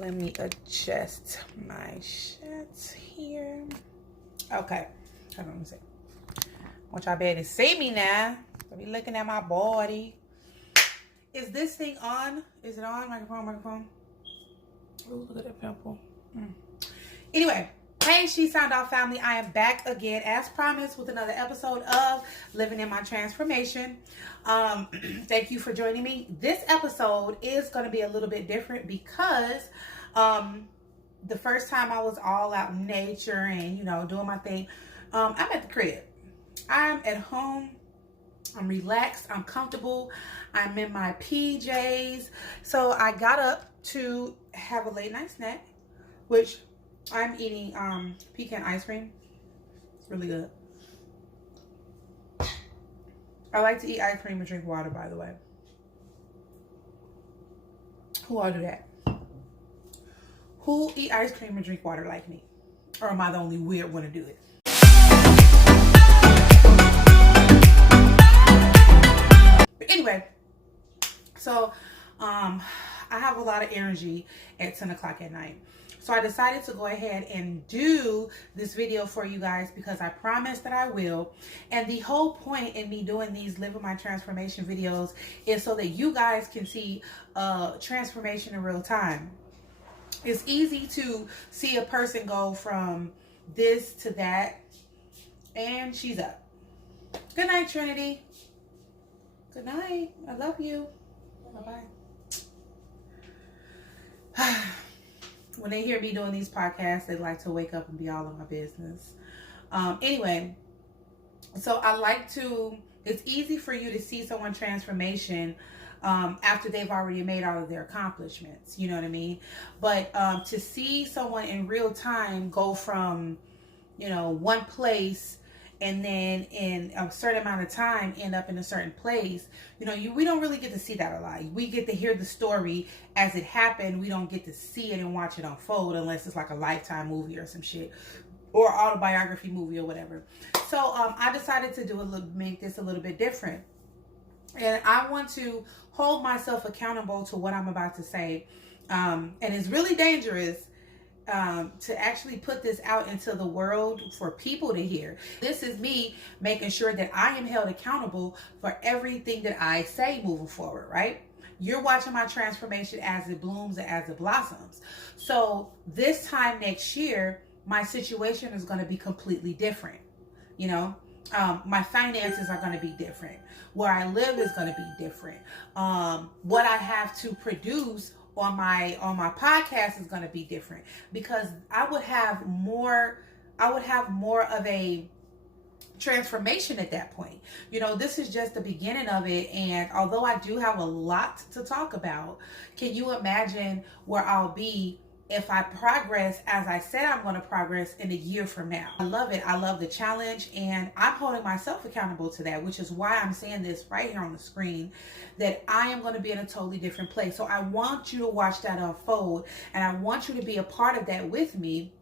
Let me adjust my shirts here. Okay. Hold on a second. Want y'all better see me now. I'll be looking at my body. Is this thing on? Is it on? Microphone? Oh, look at that pimple. Anyway, hey, She Sound Off family. I am back again, as promised, with another episode of Living in My Transformation. Thank you for joining me. This episode is going to be a little bit different because the first time I was all out in nature and, you know, doing my thing, I'm at the crib. I'm at home. I'm relaxed. I'm comfortable. I'm in my PJs. So I got up to have a late night snack, which I'm eating pecan ice cream. It's really good. I like to eat ice cream and drink water, by the way. Who all do that? Who eat ice cream and drink water like me? Or am I the only weird one to do it? But anyway, so I have a lot of energy at 10 o'clock at night. So I decided to go ahead and do this video for you guys because I promised that I will. And the whole point in me doing these Living My Transformation videos is so that you guys can see transformation in real time. It's easy to see a person go from this to that, and she's up. Good night, Trinity. Good night. I love you. Bye-bye. When they hear me doing these podcasts, they like to wake up and be all in my business. Anyway, so I like to, it's easy for you to see someone's transformation after they've already made all of their accomplishments. You know what I mean? But to see someone in real time go from, you know, one place and then in a certain amount of time end up in a certain place, you know, we don't really get to see that a lot. We get to hear the story as it happened. We don't get to see it and watch it unfold unless it's like a Lifetime movie or some shit, or autobiography movie or whatever. So I decided to make this a little bit different. And I want to hold myself accountable to what I'm about to say. And it's really dangerous to actually put this out into the world for people to hear. This is me making sure that I am held accountable for everything that I say moving forward, right? You're watching my transformation as it blooms and as it blossoms. So this time next year, my situation is going to be completely different. You know, my finances are going to be different. Where I live is going to be different. What I have to produce on my podcast is going to be different because I would have more of a transformation at that point. You know, this is just the beginning of it, and although I do have a lot to talk about, can you imagine where I'll be if I progress as I said I'm going to progress in a year from now? I love it. I love the challenge, and I'm holding myself accountable to that, which is why I'm saying this right here on the screen, that I am going to be in a totally different place. So I want you to watch that unfold, and I want you to be a part of that with me,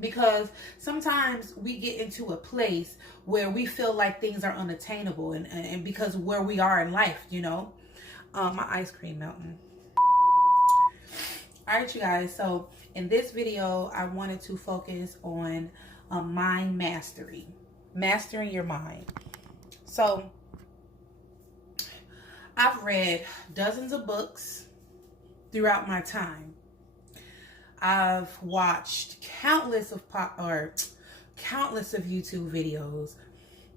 because sometimes we get into a place where we feel like things are unattainable, and because where we are in life, you know. My ice cream melting. All right, you guys, so in this video, I wanted to focus on mind mastery, mastering your mind. So I've read dozens of books throughout my time. I've watched countless of YouTube videos.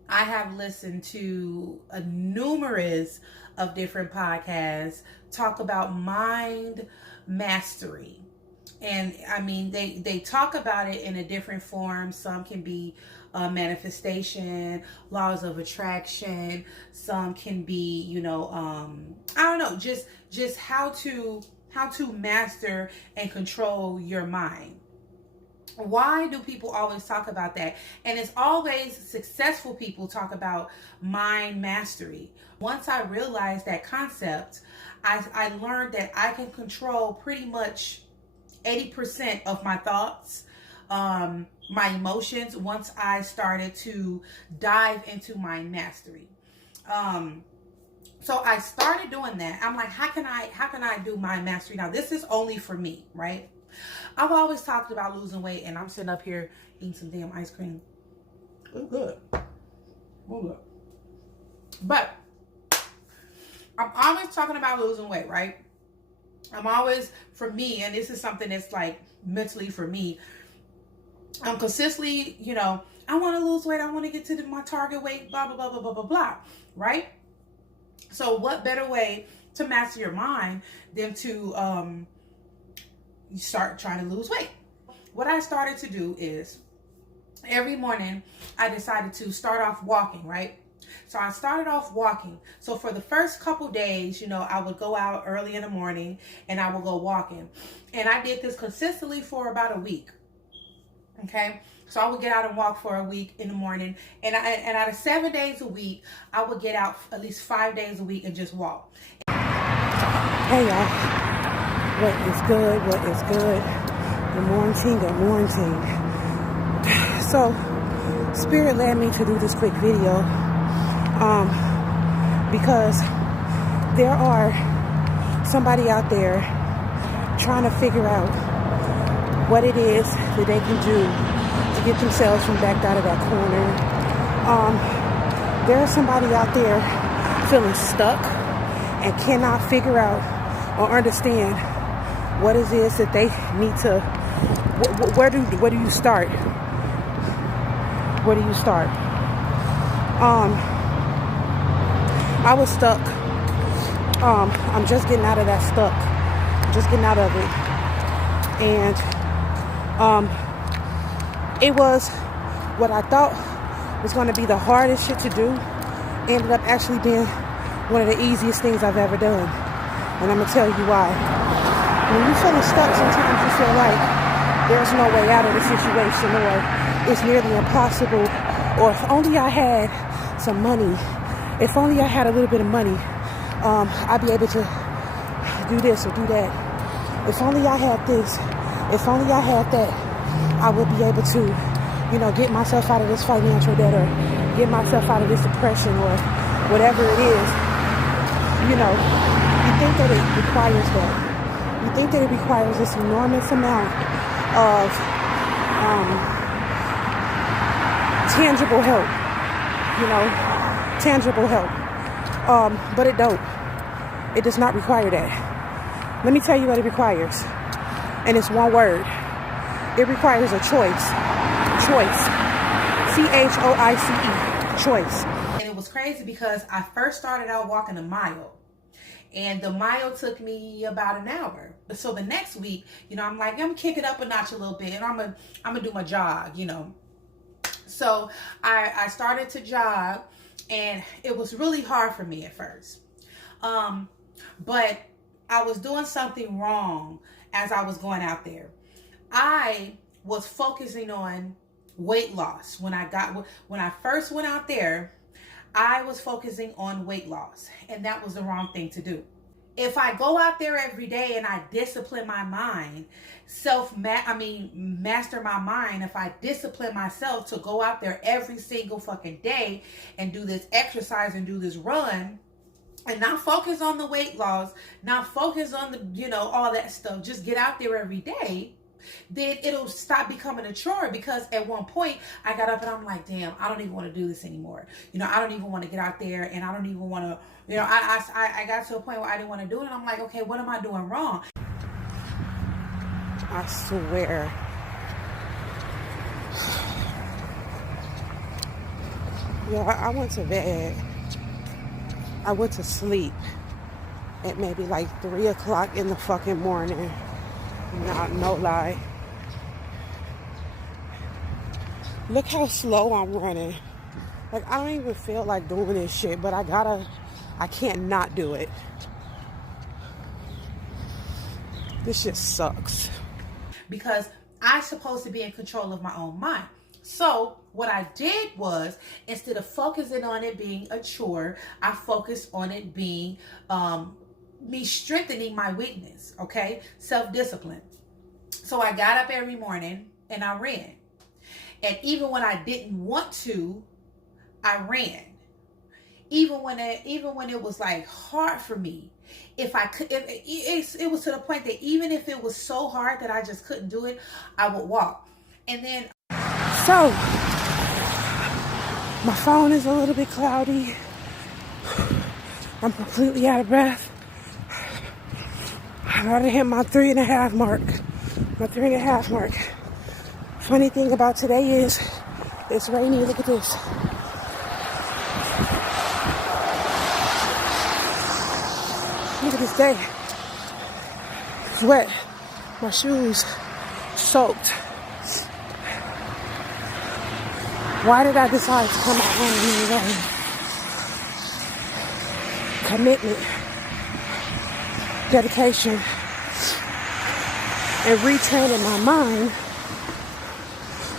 I have listened to numerous of different podcasts talk about mind mastery. And I mean, they talk about it in a different form. Some can be manifestation, laws of attraction. Some can be, you know, I don't know, just how to master and control your mind. Why do people always talk about that? And it's always successful people talk about mind mastery. Once I realized that concept, I learned that I can control pretty much 80% of my thoughts, my emotions, once I started to dive into mind mastery. So I started doing that. I'm like, how can I do my mastery now? This is only for me, right? I've always talked about losing weight, and I'm sitting up here eating some damn ice cream. It's good. Oh, good. But I'm always talking about losing weight, right? I'm always, for me, and this is something that's like mentally for me, I'm consistently, I want to lose weight. I want to get to my target weight, blah, blah, blah, blah, blah, blah, blah, right? So what better way to master your mind than to start trying to lose weight? What I started to do is every morning I decided to start off walking, right? So I started off walking. So for the first couple days, I would go out early in the morning and I would go walking. And I did this consistently for about a week. Okay? So I would get out and walk for a week in the morning. And out of 7 days a week, I would get out at least 5 days a week and just walk. Hey y'all, what is good? What is good? Good morning, good morning. So, Spirit led me to do this quick video because there are somebody out there trying to figure out what it is that they can do to get themselves from back out of that corner. There's somebody out there feeling stuck and cannot figure out or understand what it is that they need to. Where do you start? Where do you start? I was stuck. I'm just getting out of that stuck. Just getting out of it. And it was what I thought was going to be the hardest shit to do. Ended up actually being one of the easiest things I've ever done. And I'm going to tell you why. When you're feeling stuck, sometimes you feel like there's no way out of the situation, or it's nearly impossible, or if only I had some money, if only I had a little bit of money, I'd be able to do this or do that. If only I had this, if only I had that, I would be able to, get myself out of this financial debt, or get myself out of this depression, or whatever it is. You think that it requires that. You think that it requires this enormous amount of tangible help, tangible help. But it don't. It does not require that. Let me tell you what it requires. And it's one word. It requires a choice. Choice. CHOICE. Choice. And it was crazy because I first started out walking a mile. And the mile took me about an hour. So the next week, I'm like, I'm kicking up a notch a little bit, and I'm gonna do my jog, So I started to jog, and it was really hard for me at first. But I was doing something wrong as I was going out there. I was focusing on weight loss. When I first went out there, I was focusing on weight loss, and that was the wrong thing to do. If I go out there every day and I discipline my mind, master my mind, if I discipline myself to go out there every single fucking day and do this exercise and do this run, and not focus on the weight loss, not focus on the, all that stuff, just get out there every day, then it'll stop becoming a chore. Because at one point I got up and I'm like, damn, I don't even want to do this anymore. I don't even want to get out there, and I don't even want to, I got to a point where I didn't want to do it. And I'm like, okay, what am I doing wrong? I swear. Yeah, I went to bed. I went to sleep at maybe like 3 o'clock in the fucking morning. No lie. Look how slow I'm running. Like, I don't even feel like doing this shit, but I can't not do it. This shit sucks. Because I'm supposed to be in control of my own mind. So what I did was, instead of focusing on it being a chore, I focused on it being me strengthening my weakness, okay? Self-discipline. So I got up every morning and I ran. And even when I didn't want to, I ran. even when it was like hard for me, if I could, if it was to the point that even if it was so hard that I just couldn't do it, I would walk. And then so my phone is a little bit cloudy. I'm completely out of breath. I gotta hit my 3.5 mark. My 3.5 mark. Funny thing about today is it's rainy. Look at this. Look at this day. It's wet. My shoes soaked. Why did I decide to come out running in the rain? Commitment, dedication, and retraining my mind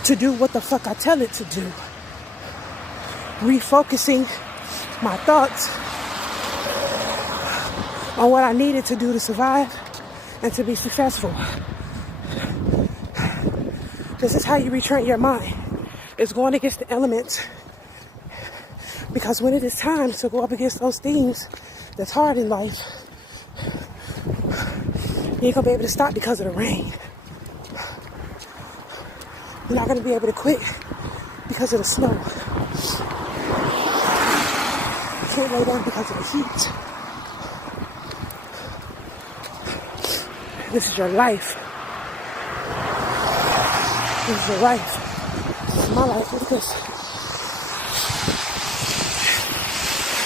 to do what the fuck I tell it to do. Refocusing my thoughts on what I needed to do to survive and to be successful. This is how you retrain your mind. It's going against the elements. Because when it is time to go up against those things that's hard in life, you ain't gonna be able to stop because of the rain. You're not gonna be able to quit because of the snow. You can't lay down because of the heat. This is your life. This is your life. This is my life. Look at this.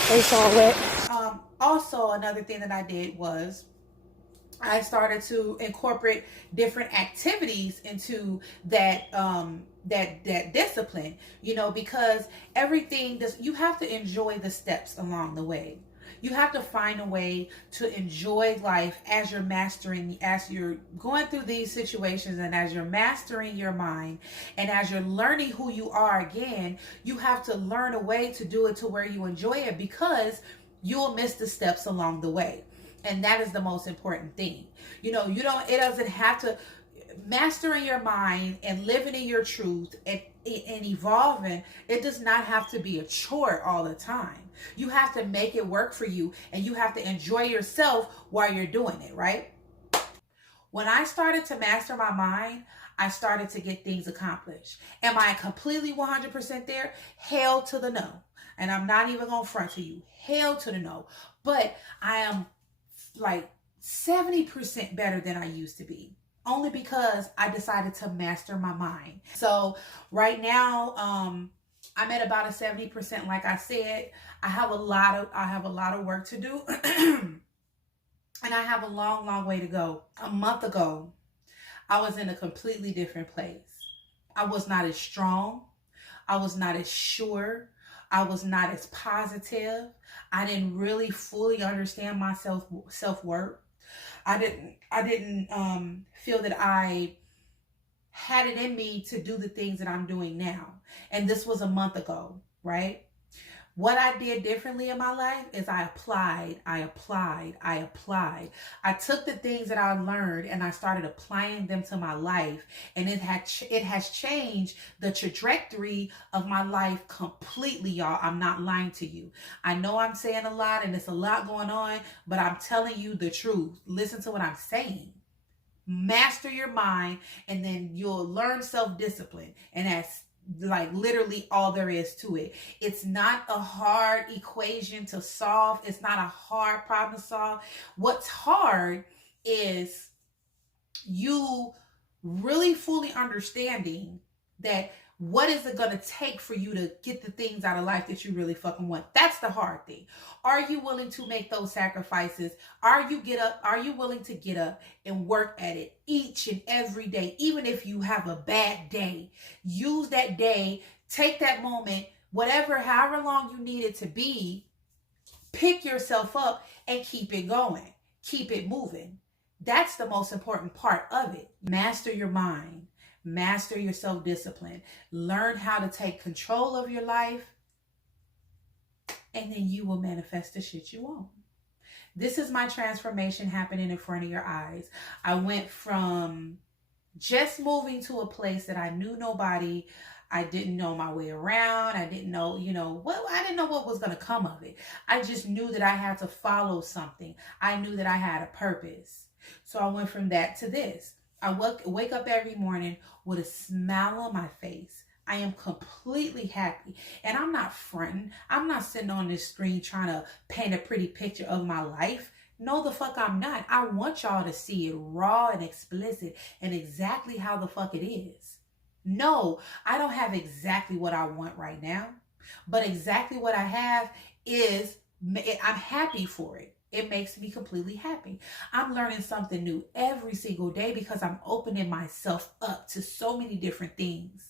It's all wet. Also, another thing that I did was I started to incorporate different activities into that that discipline, you know, because everything does, you have to enjoy the steps along the way. You have to find a way to enjoy life as you're mastering, as you're going through these situations, and as you're mastering your mind, and as you're learning who you are again. You have to learn a way to do it to where you enjoy it, because you'll miss the steps along the way. And that is the most important thing. You know, it doesn't have to, mastering your mind and living in your truth and evolving, it does not have to be a chore all the time. You have to make it work for you, and you have to enjoy yourself while you're doing it, right? When I started to master my mind, I started to get things accomplished. Am I completely 100% there? Hell to the no. And I'm not even going to front to you. Hell to the no. But I am like 70% better than I used to be. Only because I decided to master my mind. So right now, I'm at about a 70%. Like I said, I have a lot of work to do. And I have a long way to go. A month ago, I was in a completely different place. I was not as strong. I was not as sure. I was not as positive. I didn't really fully understand my self-worth. I didn't feel that I had it in me to do the things that I'm doing now. And this was a month ago, right? What I did differently in my life is I applied. I took the things that I learned and I started applying them to my life. And it has changed the trajectory of my life completely, y'all. I'm not lying to you. I know I'm saying a lot and it's a lot going on, but I'm telling you the truth. Listen to what I'm saying. Master your mind, and then you'll learn self-discipline. And that's like literally all there is to it. It's not a hard equation to solve. It's not a hard problem to solve. What's hard is you really fully understanding that what is it going to take for you to get the things out of life that you really fucking want. That's the hard thing. Are you willing to make those sacrifices? Are you willing to get up and work at it each and every day? Even if you have a bad day, use that day, take that moment, however long you need it to be, pick yourself up and keep it going. Keep it moving. That's the most important part of it. Master your mind. Master your self-discipline. Learn how to take control of your life, and then you will manifest the shit you want. This is my transformation happening in front of your eyes. I went from Just moving to a place that I knew nobody, I didn't know my way around. I didn't know, I didn't know what was going to come of it. I just knew that I had to follow something. I knew that I had a purpose. So I went from that to this. I wake up every morning with a smile on my face. I am completely happy. And I'm not fronting. I'm not sitting on this screen trying to paint a pretty picture of my life. No, the fuck I'm not. I want y'all to see it raw and explicit and exactly how the fuck it is. No, I don't have exactly what I want right now, but exactly what I have is, I'm happy for it. It makes me completely happy. I'm learning something new every single day because I'm opening myself up to so many different things.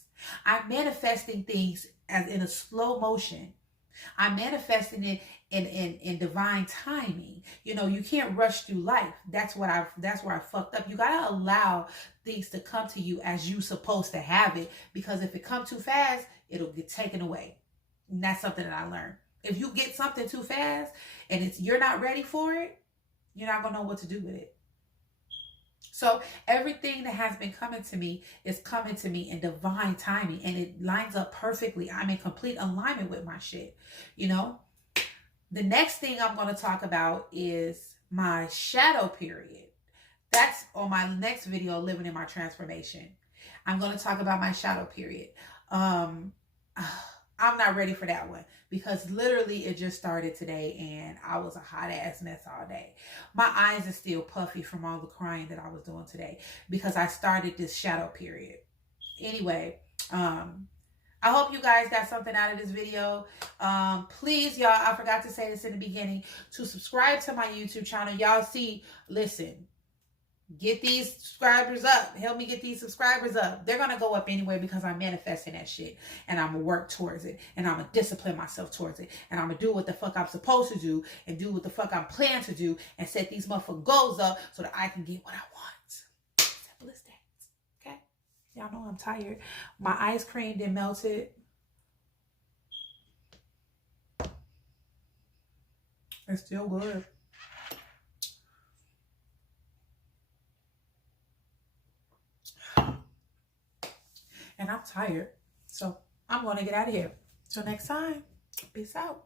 I'm manifesting things as in a slow motion. I'm manifesting it in divine timing. You can't rush through life. That's where I fucked up. You gotta allow things to come to you as you supposed to have it, because if it comes too fast, it'll get taken away. And that's something that I learned. If you get something too fast and you're not ready for it, you're not gonna know what to do with it. So everything that has been coming to me is coming to me in divine timing, and it lines up perfectly. I'm in complete alignment with my shit. The next thing I'm going to talk about is my shadow period. That's on my next video, Living in My Transformation. I'm going to talk about my shadow period. I'm not ready for that one because literally it just started today and I was a hot ass mess all day. My eyes are still puffy from all the crying that I was doing today because I started this shadow period. Anyway, I hope you guys got something out of this video. Please, y'all, I forgot to say this in the beginning, to subscribe to my YouTube channel. Y'all see, listen, get these subscribers up. Help me get these subscribers up. They're going to go up anyway because I'm manifesting that shit. And I'm going to work towards it. And I'm going to discipline myself towards it. And I'm going to do what the fuck I'm supposed to do. And do what the fuck I'm planning to do. And set these motherfucking goals up so that I can get what I want. Simple as that. Okay? Y'all know I'm tired. My ice cream did melted. It's still good. And I'm tired. So I'm going to get out of here. Till next time. Peace out.